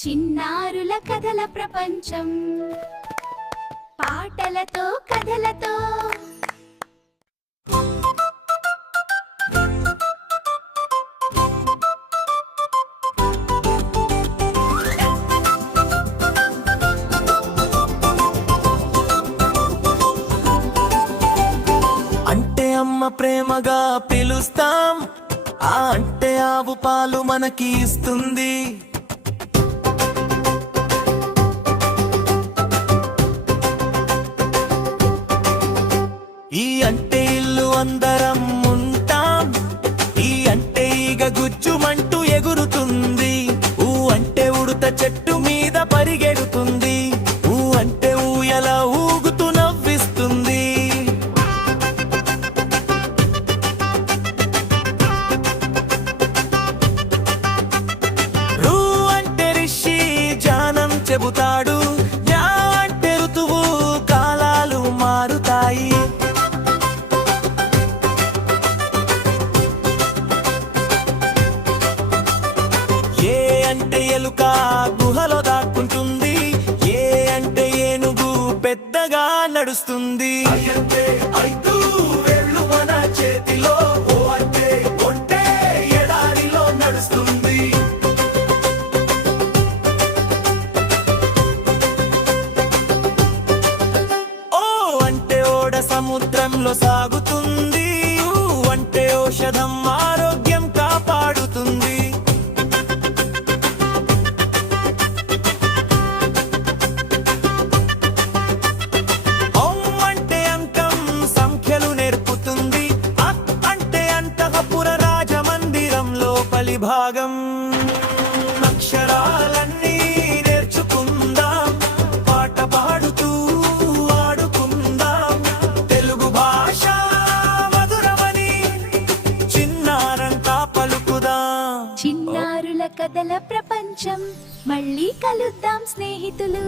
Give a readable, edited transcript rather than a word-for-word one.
చిన్నారుల కథల ప్రపంచం పాటలతో కథలతో అంటే అమ్మ ప్రేమగా పిలుస్తాం, ఆ అంటే ఆవు పాలు మనకి ఇస్తుంది. ఈ అంటే ఇల్లు అందరం ఉంటాం, ఈ అంటే ఈగ గుజ్జుమంటూ ఎగురుతుంది. ఊ అంటే ఉడుత చెట్టు మీద పరిగెడుతుంది, ఊ అంటే ఊయల ఊగుతూ నవ్విస్తుంది. రు అంటే రిషి జానం చెబుతాడు, యా అంటే ఋతువు కాలాలు మారుతాయి. ఏ అంటే ఎలుక గుహలో దాక్కుంటుంది, ఏ అంటే ఏనుగు పెద్దగా నడుస్తుంది. అంటే ఐదు వేళ్ళు మన చేతిలో, ఓ అంటే ఒంటే ఎడారిలో నడుస్తుంది. ఓ అంటే ఓడ సముద్రంలో సాగుతుంది, ఊ అంటే ఔషధం ఆరోగ్యం కాపాడుతుంది. భాగం అక్షరాలన్నీ నేర్చుకుందాం, పాట పాడుతూ ఆడుకుందాం. తెలుగు భాష మధురమని చిన్నారంతా పలుకుదాం. చిన్నారుల కథల ప్రపంచం మళ్ళీ కలుద్దాం స్నేహితులు.